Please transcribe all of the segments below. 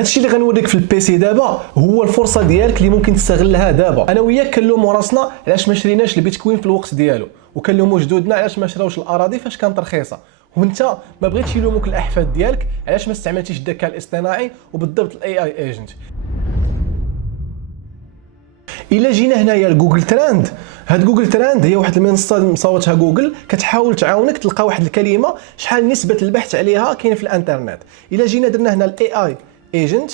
هادشي اللي غنوريك في البيسي دابا هو الفرصه ديالك اللي ممكن تستغلها دابا. انا وياك كنلوموا راسنا علاش ما شريناش البيتكوين في الوقت ديالو، وكنلوموا جدودنا علاش ما شراوش الاراضي فاش كانت رخيصه، وانت ما بغيتش يلوموك الاحفاد ديالك علاش ما استعملتيش الذكاء الاصطناعي وبالضبط الاي اي ايجنت. الا جينا هنايا لجوجل تراند، هاد جوجل تراند هي واحد المنصه مصاوبتها جوجل كتحاول تعاونك تلقى واحد الكلمه شحال نسبه البحث عليها كاين في الانترنت. الا جينا درنا هنا الاي اي ايجنت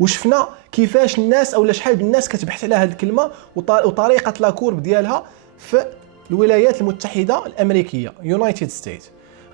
وشفنا كيفاش الناس اولا شحال الناس كتبحث على هاد الكلمه وطريقه لا كورب ديالها في الولايات المتحده الامريكيه يونايتد ستيت.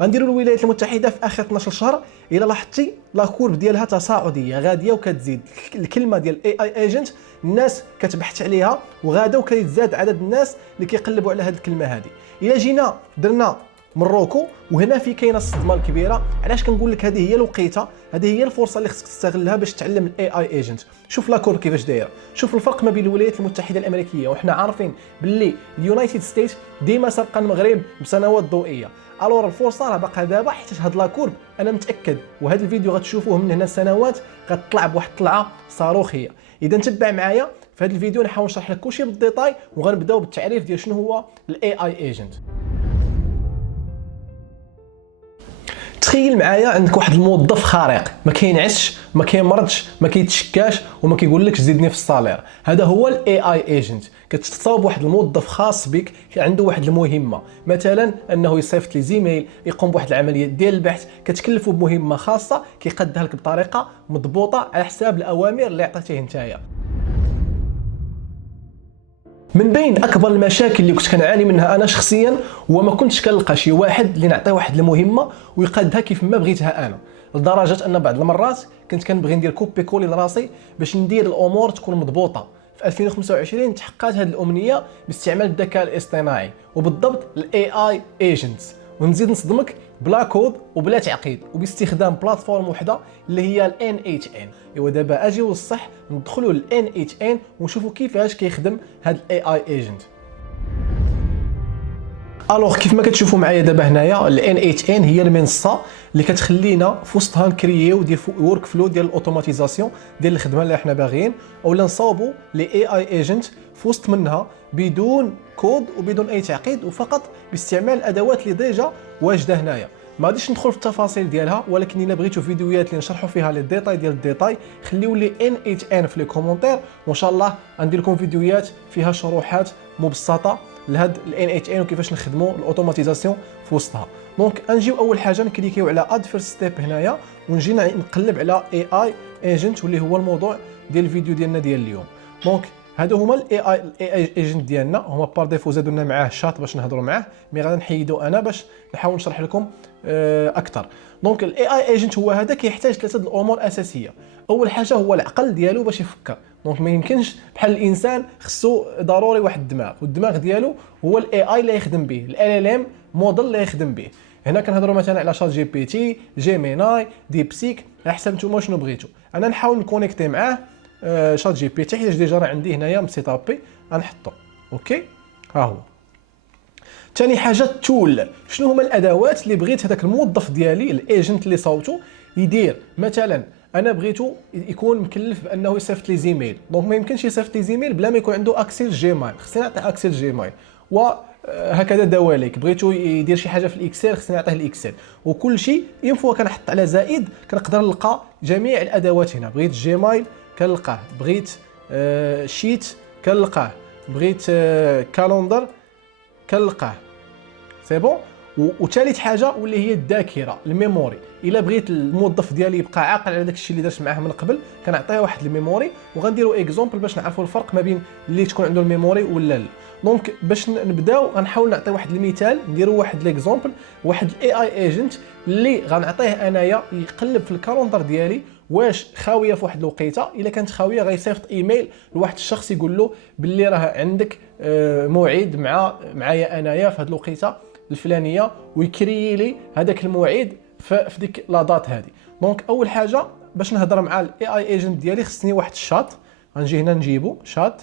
غنديروا الولايات المتحده في اخر 12 شهر، الا لاحظتي لا كورب ديالها تصاعديه غاديه وكتزيد. الكلمه ديال اي اي ايجنت الناس كتبحث عليها وغادا وكيتزاد عدد الناس اللي كيقلبوا على هذه الكلمه هذه. الا جينا درنا مروكو، وهنا في كاينه الصدمه الكبيره. علاش كنقول لك هذه هي الوقيته، هذه هي الفرصه اللي خصك تستغلها باش تعلم الاي اي ايجنت. شوف لا كورب كيفاش دايره، شوف الفرق ما بين الولايات المتحده الامريكيه، وحنا عارفين باللي اليونايتد ستيت ديما سابقه المغرب بسنوات ضوئيه. الور الفرصه راه باقا دابا، حيت هاد لا كورب انا متاكد وهذا الفيديو غتشوفوه من هنا سنوات غتطلع بواحد الطلعه صاروخيه. اذا تبع معايا في هذا الفيديو نحاول نشرح لك كلشي بالديتاي، وغنبداو بالتعريف ديال شنو هو الاي اي ايجنت. تخيل معايا عندك واحد الموظف خارق، ما كينعسش، ما كيمرضش، ما كيتشكاش، وما كيقولكش زيدني في الصالير. هذا هو الاي اي ايجنت. كتصاوب واحد الموظف خاص بك عنده واحد المهمه، مثلا انه يصيفط لي زيميل، يقوم بواحد العمليه ديال البحث، كتكلفوا بمهمه خاصه كيقدها لك بطريقه مضبوطه على حساب الاوامر اللي عطيتيه نتايا. من بين اكبر المشاكل اللي كنت كنعاني منها انا شخصيا هو ما كنتش كنلقى شي واحد اللي نعطيه واحد المهمه ويقادها كيف ما بغيتها انا، لدرجه ان بعض المرات كنت كنبغي ندير كوبي كولي لراسي باش ندير الامور تكون مضبوطه. في 2025 تحققت هذه الامنيه باستعمال الذكاء الاصطناعي وبالضبط الاي اي ايجنتس، ونزيد نصدمك بلا كود وبلا تعقيد وباستخدام بلاتفورم وحده اللي هي الان اتش ان. ايوا دابا اجيو للصح ندخلوا للان اتش ان ونشوفوا كيفاش كيخدم هذا الاي اي ايجنت. الوغ كيف ما كتشوفوا معايا دابا هنايا الان اتش ان هي المنصه اللي كتخلينا في وسطها نكرييو ديال ورك فلو ديال الاوتوماتيزاسيون ديال الخدمه اللي حنا باغيين، اولا نصاوبوا لي اي اي ايجنت في وسط منها بدون كود وبدون اي تعقيد، وفقط باستعمال الادوات اللي ديجا واجده هنايا. ما غاديش ندخل في التفاصيل ديالها، ولكن الا بغيتوا فيديوهات اللي نشرحوا فيها لي ديتاي ديال الديتاي خليو لي ان اتش ان في لي كومونتير، وان شاء الله غندير لكم فيديوهات فيها شروحات مبسطه لهاد الان اتش ان وكيفاش نخدموا الاوتوماتيزاسيون في وسطها. دونك نجيو اول حاجه نكليكيو على اد فيرست ستيب هنايا، ونجي نقلب على اي اي ايجنت واللي هو الموضوع ديال الفيديو ديالنا ديال اليوم. دونك هادو هما الاي اي ايجنت ديالنا، هما بار ديفو زادوا لنا معاه شات باش نهضروا معاه، مي غادي نحيدو انا باش نحاول نشرح لكم اكثر. دونك الاي اي ايجنت هو هذا كيحتاج ثلاثه الامور اساسيه. اول حاجه هو العقل ديالو باش يفكر، دونك ما يمكنش بحال الانسان خصو ضروري واحد الدماغ، والدماغ ديالو هو الاي اي اللي يخدم به، ال ال ام موديل اللي يخدم به. هنا كنهضروا مثلا على شات جي بي تي، جيميناي، ديب سيك، على حسب نتوما شنو بغيتوا. انا نحاول نكونيكتي معاه شات جي بي تي حيت ديجا راه عندي هنايا مسيطابي، غنحطو اوكي. ها هو ثاني حاجه التول. شنو هما الادوات اللي بغيت هذاك الموظف ديالي الايجنت اللي صوتو يدير؟ مثلا انا بغيتو يكون مكلف بانه يصيفط لي زيميل، دونك ما يمكنش يصيفط لي زيميل بلا ما يكون عنده اكسيس جيميل، خصني نعطي اكسيس جيميل. وهكذا دواليك بغيتو يدير شي حاجه في الاكسل خصني نعطيه الاكسل، وكل شيء ينفو كنحط على زائد كنقدر نلقى جميع الادوات هنا. بغيت جيميل كنلقاه، بغيت شيت كنلقاه، بغيت كالندر كنلقاه، سي بون. وثالث حاجه واللي هي الذاكره الميموري. الا بغيت الموظف ديالي يبقى عاقل على داك الشيء اللي درت معاه من قبل كنعطيه واحد الميموري، وغنديروا اكزومبل باش نعرفوا الفرق ما بين اللي تكون عنده الميموري ولا لا. دونك باش نبداو غنحاول نعطي واحد المثال، نديروا واحد ليكزومبل، واحد الاي اي ايجنت اللي غنعطيه انايا يقلب في الكالندر ديالي واش خاويه في واحد الوقيته. الا كانت خاويه غيصيفط ايميل لواحد الشخص يقول له باللي راه عندك موعد معايا انايا في هذه الوقيته الفلانيه، ويكري لي هذاك الموعد في ديك لا دات هذه. دونك اول حاجه باش نهضر مع الاي اي ايجنت ديالي خصني واحد الشات، غنجي هنا نجيبو شات.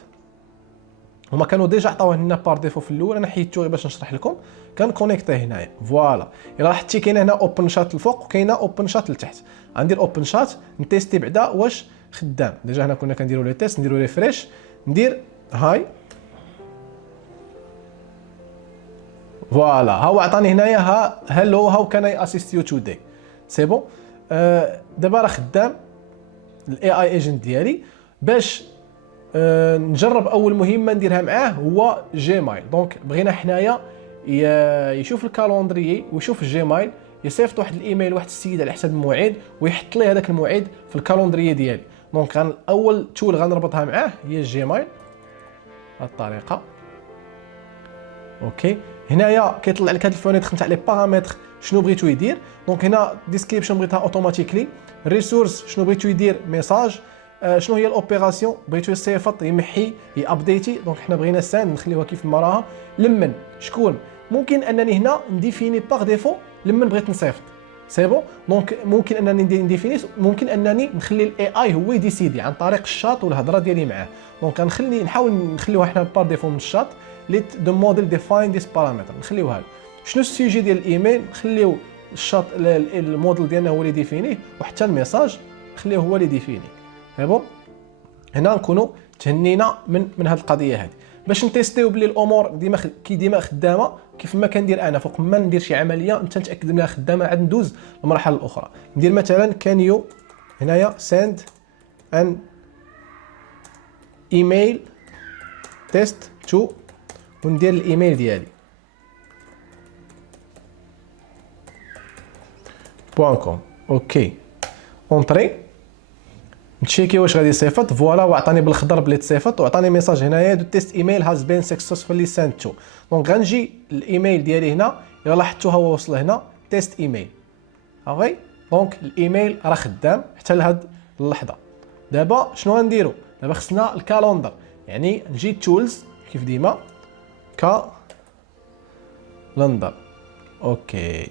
هما كانوا ديجا عطاوه لنا بار ديفو في الاول، انا حيدته باش نشرح لكم. كان كونيكتي هنايا فوالا. الا لاحظتي كاينه هنا اوبن شات الفوق وكاينه اوبن شات لتحت. غندير اوبن شات نتيستي بعدا واش خدام. ديجا هنا كنا كنديروا لي تيست، نديروا ريفريش، ندير هاي فوالا، ها هو عطاني هنايا ها هلو هاو كان اي اسيست يو توداي. سي بون. دابا راه خدام الاي اي ايجنت ديالي. باش نجرب اول مهمه نديرها معاه هو جيميل. دونك بغينا حنايا يشوف الكالندري ويشوف الجيميل، يصيفط واحد الايميل واحد السيد على حساب الموعد ويحط ليه هذاك الموعد في الكالندري ديالي. دونك اول تول غنربطها معاه هي الجيميل بهذه الطريقه. اوكي، هنايا كيطلع لك هاد الفونيتر نتاع لي بارامتر شنو بغيتو يدير. دونك هنا ديسكريبشن بغيتها اوتوماتيكلي، ريسورس شنو بغيتو يدير ميساج، شنو هي الاوبيراسيون بغيتو يصيفط يمحي يابديتي. دونك حنا بغينا ساند نخليوها كيف ما راها. لمن شكون ممكن انني هنا نديفيني باغ ديفو لمن بغيت نصيفط. سي بون. دونك ممكن انني نديفيني، ممكن انني نخلي الاي اي هو يديسيدي عن طريق الشات والهضره ديالي معاه. دونك نحاول نخليوها حنا باغ ديفو من الشات. let the model define this parameter نخليوها له. شنو السوجي ديال الايميل نخليو الشات الموديل ديالنا هو اللي ديفينيه، وحتى الميساج نخليوه هو اللي ديفينيه. سي بون. هنا نكونوا تهنينا من هذه القضيه هذه. باش نتيستيو بلي الامور ديما خدامه كيف ما كندير انا، فوق ما ندير شي عمليه انت نتاكد انها خدامه، عاد ندوز للمرحله الاخرى. ندير مثلا كان يو هنايا send an email test to وندير الايميل ديالي .com. اوكي، اونطري نتشيكي واش غادي يصيفط. فوالا، وعطاني بالخضر بلي تصيفط، وعطاني ميساج هنايا دو تيست ايميل هاز بين سكسسفولي سنت تو. دونك غنجي الايميل ديالي هنا، يلا لاحظتوا هو وصل هنا تيست ايميل. اوكي، دونك الايميل راه خدام حتى لهاد اللحظه. دابا شنو غنديروا؟ دابا خصنا الكالندر، يعني نجي تولز كيف ديما كالندر. اوكي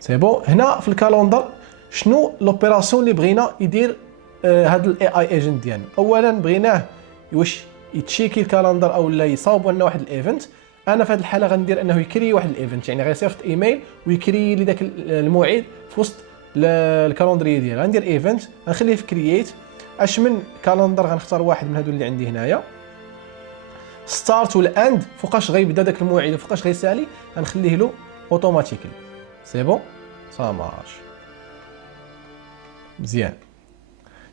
سي بون. هنا في الكالندر شنو لوبيراسيون اللي بغينا يدير هذا الاي اي ايجنت ديالنا؟ اولا بغيناه واش يتشيكي الكالندر او لا يصاوب لنا واحد الايفنت. انا في هذه الحاله غندير انه يكري واحد الايفنت، يعني غيصيفط ايميل ويكري لي داك الموعد في وسط الكالندري ديالي. غندير ايفنت غنخليه في كرييت. اش من كالندر غنختار واحد من هادو اللي عندي هنايا. ستارت والاند فوقاش غيبدا داك الموعد وفوقاش غيسالي غنخليه له اوتوماتيكلي. سي بون صا مارش مزيان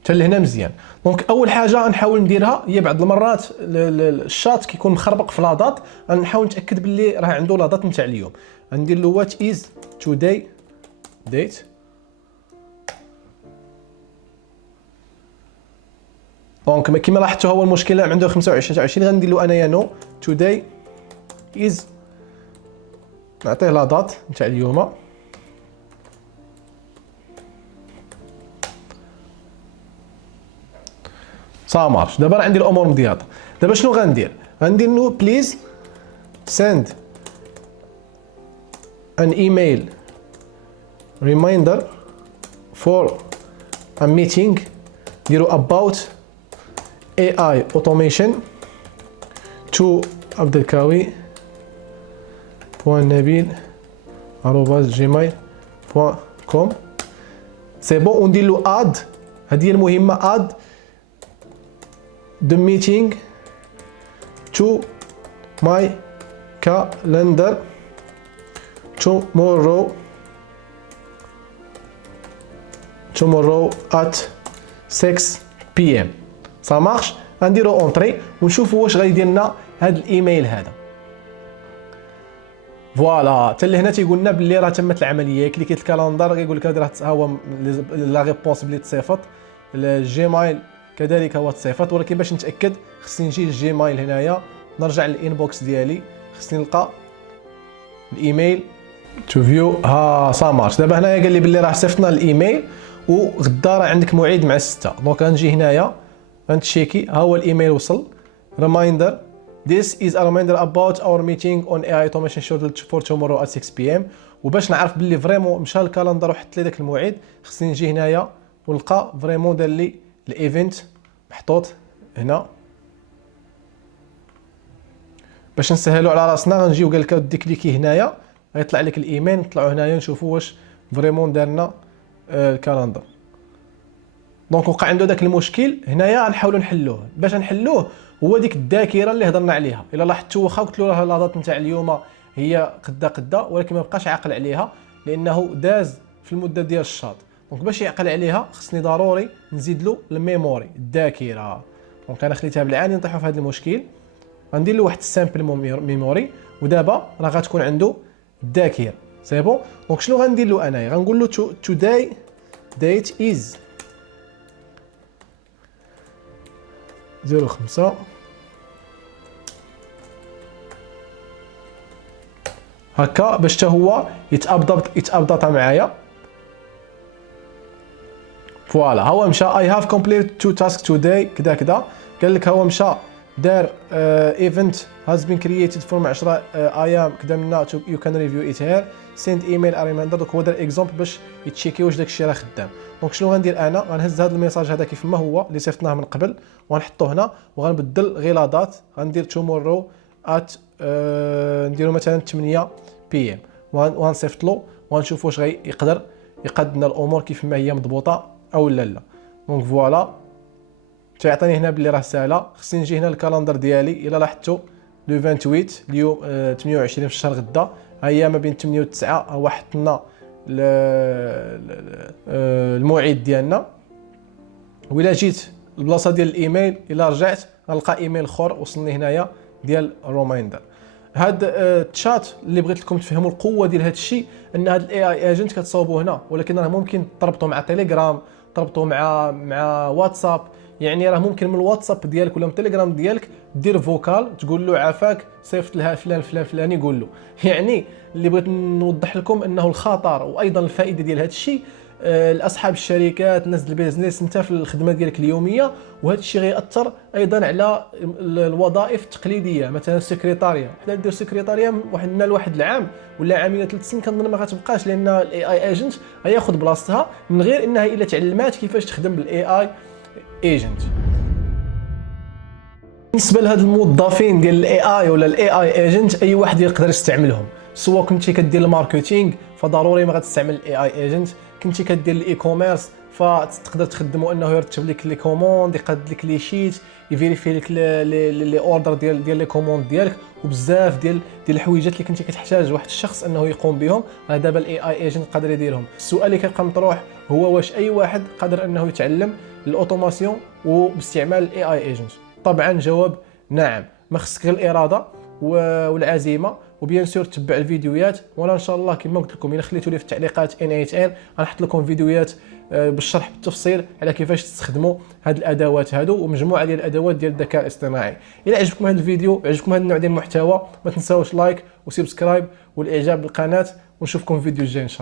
حتى لهنا مزيان. دونك اول حاجه نحاول نديرها هي بعض المرات الشات كيكون مخربق في لاضات، غنحاول نتاكد باللي راه عنده لاضات نتاع اليوم. غندير له وات از توداي ديت. دونك كما لاحظتوا هو المشكل عنده 25 غندير له انايا نو توداي از، نعطيه لاضات نتاع اليوم. صا مارش. دابا راه عندي الامور مضياطه. دابا شنو غندير؟ غندير له بليز send an email reminder for a meeting نديرو about AI automation to abdelkawi.nabil@gmail.com. سي بون. وندير له اد، هذه هي المهمه، اد the meeting to my calendar tomorrow at 6 PM. ça marche. غنديرو اونطري ونشوفوا واش غيدير لنا هذا الايميل هذا. فوالا حتى لهنا تيقول لنا باللي راه تمت العمليه. كليكيت الكالندر غيقول لك هذا راه هو لا ريبونس بلي تصيفط. الجيميل كذلك هو تصيفط، ولكن باش نتاكد خصني نجي للجيميل هنايا، نرجع للانبوكس ديالي، خصني نلقى الايميل تو فيو. ها سا مارش. دابا هنايا قال لي باللي راه صيفطنا الايميل وغدا راه عندك موعد مع 6. دونك غنجي هنايا غنتشيكي، ها هو الايميل وصل. ريمايندر this is a reminder about our meeting on AI automation scheduled for tomorrow at 6 PM. وباش نعرف باللي فريمون مشى الكالندر وحط لي داك الموعد، خصني نجي هنايا ونلقى فريمون دار لي الايفنت محطوط هنا. باش نسهلوا على راسنا غنجيو قال لك دي كليكي هنايا غيطلع لك الايميل، نطلعوا هنايا نشوفوا واش فريمون دارنا الكالندر. دونك وقع عنده داك المشكل هنايا، غنحاولوا نحلوه. باش نحلوه هو ديك الذاكره اللي هضرنا عليها. الا لاحظتوا واخا قلت له راه لا دات نتاع اليوم هي قدا ولكن ما بقاش عاقل عليها لانه داز في المده ديال الشاط. دونك باش يعقل عليها خصني ضروري نزيد له الميموري، الذاكره. دونك انا خليتها بالعاني نطيحوا في هذا المشكل. غندير له واحد السامبل ميموري ودابا راه غتكون عنده الذاكره سي بون. دونك شنو غندير له انايا؟ غنقول له today date is 05 هكا باش حتى هو يتابداطا معايا. فوالا هو مشى اي هاف كومبليت تو تاسك توداي كذا كذا. قال لك هو مشى دار ايفنت هاز بين كرييتد فورم 10 ايام كذا منا يو كان ريفيو ات هير سيند ايميل ريمايندر. دونك هو دار اكزومبل باش يتشيكي واش داك الشيء راه خدام. دونك شنو غندير انا؟ غنهز هذا الميساج هذا كيف ما هو اللي صيفطناه من قبل وغنحطه هنا وغنبدل غير لا دات. غندير تومورو ات نديرو مثلا 8 بي ام وغنصيفط له وغنشوف واش يقدر يقدنا الامور كيف ما هي مضبوطه او لا. دونك فوالا تيعطيني هنا بلي راه ساهله. خصني نجي هنا الكالندر ديالي. الا لاحظتوا لو 28 اليوم 28 في الشهر غدا، ها هي ما بين 8 و 9 هو حطنا الموعد ديالنا. وإلا جيت البلاصه ديال الايميل الا رجعت غنلقى ايميل اخر وصلني هنايا ديال رومايندر. هاد التشات اللي بغيت لكم تفهموا القوه ديال هذا الشيء ان هاد الاي اي ايجنت كتصاوبوا هنا، ولكن راه ممكن تربطوا مع تيليجرام، تربطوا مع واتساب. يعني راه ممكن من الواتساب ديالك ولا من التليجرام ديالك دير فوكال تقول له عافاك صيفط لها فلان فلان فلان يقول له. يعني اللي بغيت نوضح لكم انه الخطر وايضا الفائده ديال هذا الشيء لاصحاب الشركات، الناس البيزنس، انت في الخدمه ديالك اليوميه. وهذا الشيء غيأثر ايضا على الوظائف التقليديه، مثلا السكرتاريه. حنا ندير سكرتاريه لواحد العام ولا عامين ولا 3 سنين كنظن ما غتبقاش، لان الاي اي ايجنت غياخذ بلاصتها من غير انها الا تعلمات كيفاش تخدم بالاي اي ايجنت. بالنسبه لهاد الموظفين ديال الاي اي ولا الاي اي ايجنت، اي واحد يقدر يستعملهم. سواء كنتي كدير الماركتينغ فضروري ما غتستعمل الاي اي ايجنت، كنتي كدير الاي كوميرس فتقدر تخدموا انه يرتب لك لي كوموند، يقاد لك لي شيت، يفيريفي لك لي اوردر ديال لي كوموند ديالك، وبزاف ديال الحويجات اللي كنتي كتحتاج واحد الشخص انه يقوم بهم. راه دابا الاي اي ايجنت قادر يديرهم. السؤال اللي كيبقى مطروح هو واش اي واحد قادر انه يتعلم الاوتوماسيون وباستعمال الاي اي ايجنت؟ طبعا جواب نعم. ما خصك غير الاراده والعزيمه، وبيان سور تتبع الفيديوهات. وانا ان شاء الله كما قلت لكم الا خليتوا لي في التعليقات N8N غنحط لكم فيديوهات بالشرح بالتفصيل على كيفاش تستخدموا هاد الادوات هادو ومجموعه ديال الادوات ديال الذكاء الاصطناعي. الى عجبكم هذا الفيديو، عجبكم هذا النوع ديال المحتوى، ما تنساوش لايك وسبسكرايب والاعجاب بالقناه، ونشوفكم في الفيديو الجاي ان شاء الله.